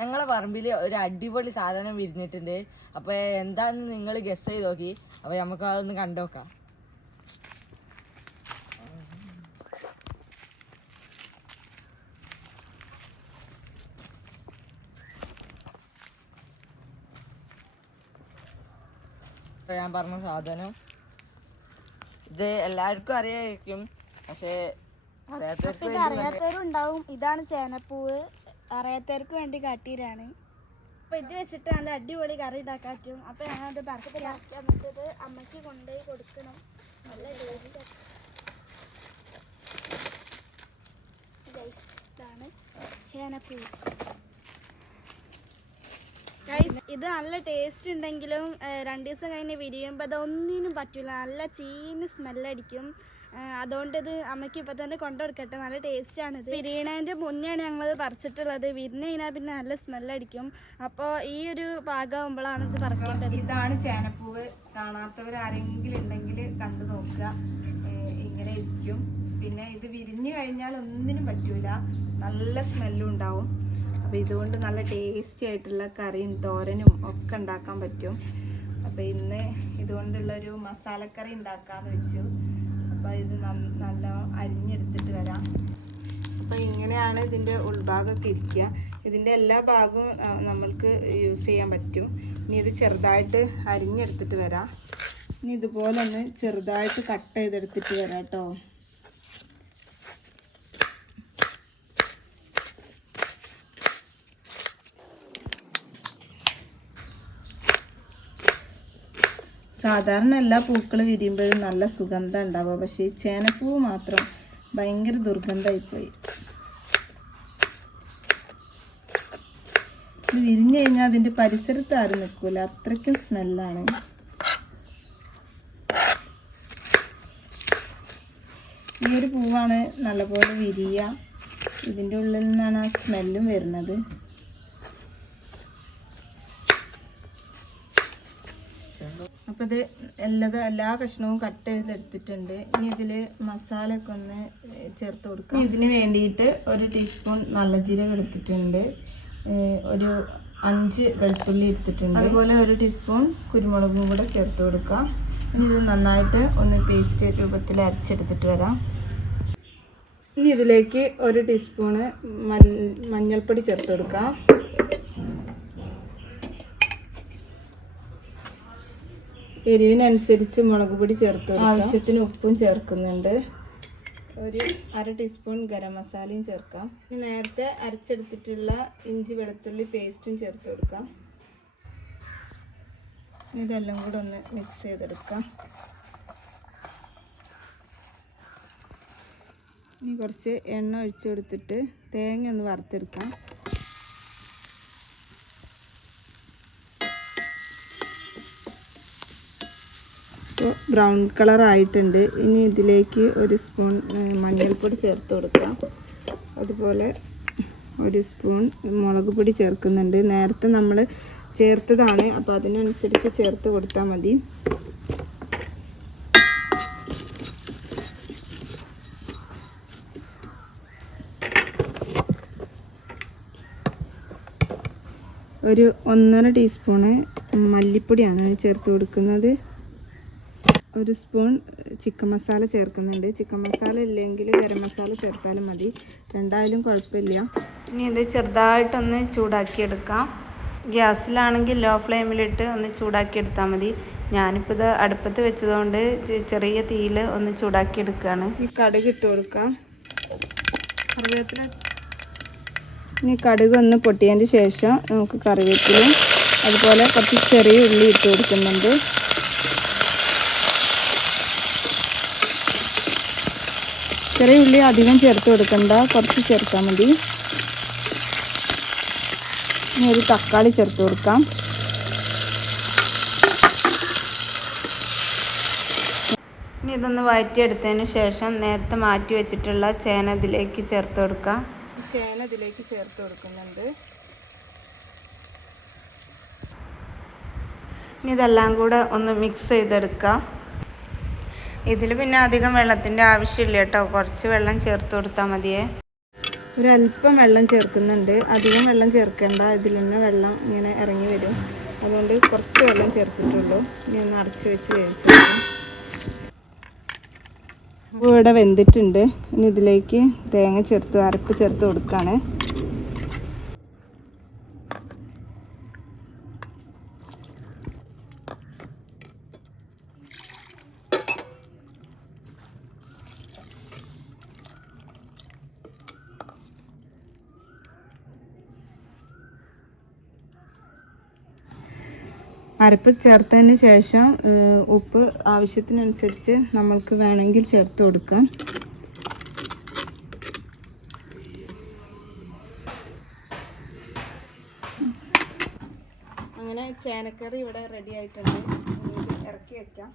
ഞങ്ങളെ പറമ്പിൽ ഒരു അടിപൊളി സാധനം വിരിഞ്ഞിട്ടുണ്ട്. അപ്പോൾ എന്താണെന്ന് നിങ്ങൾ ഗസ് ചെയ്ത് നോക്കി. അപ്പോൾ നമുക്ക് അതൊന്ന് കണ്ടുനോക്കാം. ഞാൻ പറഞ്ഞ സാധനം ഇത് എല്ലാവർക്കും അറിയായിരിക്കും, പക്ഷേ അറിയാത്തവരും ഉണ്ടാവും. ഇതാണ് ചേനപ്പൂവ്. അറിയാത്തവർക്ക് വേണ്ടി കാട്ടിയിലാണ്. അപ്പോൾ ഇത് വെച്ചിട്ട് നല്ല അടിപൊളി കറി ഉണ്ടാക്കാൻ പറ്റും. അപ്പോൾ ഞാനത് പറിച്ചിട്ട് എന്നിട്ട് അമ്മയ്ക്ക് കൊണ്ടുപോയി കൊടുക്കണം. നല്ല ടേസ്റ്റ്. ഇതാണ് ചേനപ്പൂവ്. ഇത് നല്ല ടേസ്റ്റ് ഉണ്ടെങ്കിലും 2 ദിവസം കഴിഞ്ഞ് വിരിയുമ്പോൾ അതൊന്നിനും പറ്റില്ല. നല്ല ചീഞ്ഞ് സ്മെല്ലടിക്കും. അതുകൊണ്ട് ഇത് അമ്മയ്ക്ക് ഇപ്പം തന്നെ കൊണ്ടുകൊടുക്കട്ടെ. നല്ല ടേസ്റ്റാണിത്. വിരിയണതിൻ്റെ മുന്നെയാണ് ഞങ്ങളത് പറിച്ചിട്ടുള്ളത്. വിരിഞ്ഞ് കഴിഞ്ഞാൽ പിന്നെ നല്ല സ്മെല്ലടിക്കും. അപ്പോൾ ഈ ഒരു പാകമാകുമ്പോഴാണ് ഇത് പറിക്കേണ്ടത്. ഇതാണ് ചേനപ്പൂവ്. കാണാത്തവരാരെങ്കിലും ഉണ്ടെങ്കിൽ കണ്ടു നോക്കുക. ഇങ്ങനെ ഇരിക്കും. പിന്നെ ഇത് വിരിഞ്ഞു കഴിഞ്ഞാൽ ഒന്നിനും പറ്റൂല, നല്ല സ്മെല്ലും ഉണ്ടാവും. അപ്പോൾ ഇതുകൊണ്ട് നല്ല ടേസ്റ്റി ആയിട്ടുള്ള കറിയും തോരനും ഒക്കെ ഉണ്ടാക്കാൻ പറ്റും. അപ്പോൾ ഇന്ന് ഇതുകൊണ്ടുള്ളൊരു മസാലക്കറി ഉണ്ടാക്കാമെന്ന് വെച്ചു. അപ്പോൾ ഇത് നല്ല അരിഞ്ഞെടുത്തിട്ട് വരാം. അപ്പോൾ ഇങ്ങനെയാണ് ഇതിൻ്റെ ഉൾഭാഗമൊക്കെ ഇരിക്കുക. ഇതിൻ്റെ എല്ലാ ഭാഗവും നമ്മൾക്ക് യൂസ് ചെയ്യാൻ പറ്റും. ഇനി ഇത് ചെറുതായിട്ട് അരിഞ്ഞെടുത്തിട്ട് വരാം. ഇനി ഇതുപോലെ ഒന്ന് ചെറുതായിട്ട് കട്ട് ചെയ്തെടുത്തിട്ട് വരാം കേട്ടോ. സാധാരണ എല്ലാ പൂക്കൾ വിരിയുമ്പോഴും നല്ല സുഗന്ധം ഉണ്ടാവുക, പക്ഷേ ഈ ചേനപ്പൂവ് മാത്രം ഭയങ്കര ദുർഗന്ധമായിപ്പോയി. ഇത് വിരിഞ്ഞു കഴിഞ്ഞാൽ അതിൻ്റെ പരിസരത്ത് ആരും നിൽക്കില്ല, അത്രയ്ക്കും സ്മെല്ലാണ്. ഈ ഒരു പൂവാണ് നല്ലപോലെ വിരിയുക. ഇതിൻ്റെ ഉള്ളിൽ നിന്നാണ് ആ സ്മെല്ലും വരുന്നത്. അപ്പോൾ ഇത് എല്ലാ കഷ്ണവും കട്ട് ചെയ്തെടുത്തിട്ടുണ്ട്. ഇനി ഇതിൽ മസാല ഒക്കെ ഒന്ന് ചേർത്ത് കൊടുക്കാം. ഇതിന് വേണ്ടിയിട്ട് 1 ടീസ്പൂൺ നല്ല ജീരകം എടുത്തിട്ടുണ്ട്, ഒരു 5 വെളുത്തുള്ളി എടുത്തിട്ടുണ്ട്, അതുപോലെ 1 ടീസ്പൂൺ കുരുമുളകും കൂടെ ചേർത്ത് കൊടുക്കാം. ഇനി ഇത് നന്നായിട്ട് ഒന്ന് പേസ്റ്റ് രൂപത്തിൽ അരച്ചെടുത്തിട്ട് വരാം. ഇനി ഇതിലേക്ക് 1 ടീസ്പൂണ് മഞ്ഞൾപ്പൊടി ചേർത്ത് കൊടുക്കാം. എരിവിനനുസരിച്ച് മുളക് പൊടി ചേർത്ത് കൊടുക്കാം. ആവശ്യത്തിന് ഉപ്പും ചേർക്കുന്നുണ്ട്. ഒരു 1/2 ടീസ്പൂൺ ഗരം മസാലയും ചേർക്കാം. ഇനി നേരത്തെ അരച്ചെടുത്തിട്ടുള്ള ഇഞ്ചി വെളുത്തുള്ളി പേസ്റ്റും ചേർത്ത് കൊടുക്കാം. ഇതെല്ലാം കൂടെ ഒന്ന് മിക്സ് ചെയ്തെടുക്കാം. ഇനി കുറച്ച് എണ്ണ ഒഴിച്ചു കൊടുത്തിട്ട് തേങ്ങ ഒന്ന് വറുത്തെടുക്കാം. ബ്രൗൺ കളർ ആയിട്ടുണ്ട്. ഇനി ഇതിലേക്ക് 1 സ്പൂൺ മഞ്ഞൾപ്പൊടി ചേർത്ത് കൊടുക്കാം. അതുപോലെ 1 സ്പൂൺ മുളക് പൊടി ചേർക്കുന്നുണ്ട്. നേരത്തെ നമ്മൾ ചേർത്തതാണ്, അപ്പോൾ അതിനനുസരിച്ച് ചേർത്ത് കൊടുത്താൽ മതി. ഒരു 1.5 ടീസ്പൂണ് മല്ലിപ്പൊടിയാണ് ചേർത്ത് കൊടുക്കുന്നത്. 1 സ്പൂൺ ചിക്കൻ മസാല ചേർക്കുന്നുണ്ട്. ചിക്കൻ മസാല ഇല്ലെങ്കിൽ ഗരം മസാല ചേർത്താലും മതി, രണ്ടായാലും കുഴപ്പമില്ല. ഇനി ഇത് ചെറുതായിട്ടൊന്ന് ചൂടാക്കിയെടുക്കാം. ഗ്യാസിലാണെങ്കിൽ ലോ ഫ്ലെയിമിലിട്ട് ഒന്ന് ചൂടാക്കിയെടുത്താൽ മതി. ഞാനിപ്പോൾ ഇത് അടുപ്പത്ത് വെച്ചതുകൊണ്ട് ചെറിയ തീയിൽ ഒന്ന് ചൂടാക്കിയെടുക്കുകയാണ്. ഈ കടുക് ഇട്ട് കൊടുക്കാം. ഇനി കടുക് ഒന്ന് പൊട്ടിയതിന് ശേഷം നമുക്ക് കറിവേപ്പിലും അതുപോലെ കുറച്ച് ചെറിയ ഉള്ളി ഇട്ട് കൊടുക്കുന്നുണ്ട്. ചെറിയ ഉള്ളി അധികം ചേർത്ത് കൊടുക്കണ്ട, കുറച്ച് ചേർത്താൽ മതി. ഇനി ഒരു തക്കാളി ചേർത്ത് കൊടുക്കാം. ഇനി ഇതൊന്ന് വഴറ്റിയെടുത്തതിന് ശേഷം നേരത്തെ മാറ്റി വെച്ചിട്ടുള്ള ചേന ഇതിലേക്ക് ചേർത്ത് കൊടുക്കാം. ചേന ഇതിലേക്ക് ചേർത്ത് കൊടുക്കുന്നുണ്ട്. ഇനി ഇതെല്ലാം കൂടെ ഒന്ന് മിക്സ് ചെയ്തെടുക്കാം. ഇതിൽ പിന്നെ അധികം വെള്ളത്തിൻ്റെ ആവശ്യമില്ല കേട്ടോ, കുറച്ച് വെള്ളം ചേർത്ത് കൊടുത്താൽ മതിയേ. ഒരല്പം വെള്ളം ചേർക്കുന്നുണ്ട്. അധികം വെള്ളം ചേർക്കേണ്ട, ഇതിൽ തന്നെ വെള്ളം ഇങ്ങനെ ഇറങ്ങി വരും. അതുകൊണ്ട് കുറച്ച് വെള്ളം ചേർത്തിട്ടുള്ളൂ. ഇനി ഒന്ന് അടച്ച് വെച്ച് വേവിച്ചെടുക്കും. ഇവിടെ വെന്തിട്ടുണ്ട്. ഇനി ഇതിലേക്ക് തേങ്ങ ചേർത്ത് അരപ്പ് ചേർത്ത് കൊടുക്കുകയാണ്. അരപ്പ് ചേർത്തതിന് ശേഷം ഉപ്പ് ആവശ്യത്തിനനുസരിച്ച് നമ്മൾക്ക് വേണമെങ്കിൽ ചേർത്ത് കൊടുക്കാം. അങ്ങനെ ചേനക്കറി ഇവിടെ റെഡി ആയിട്ടുണ്ട്. ഇത് ഇറക്കി വയ്ക്കാം.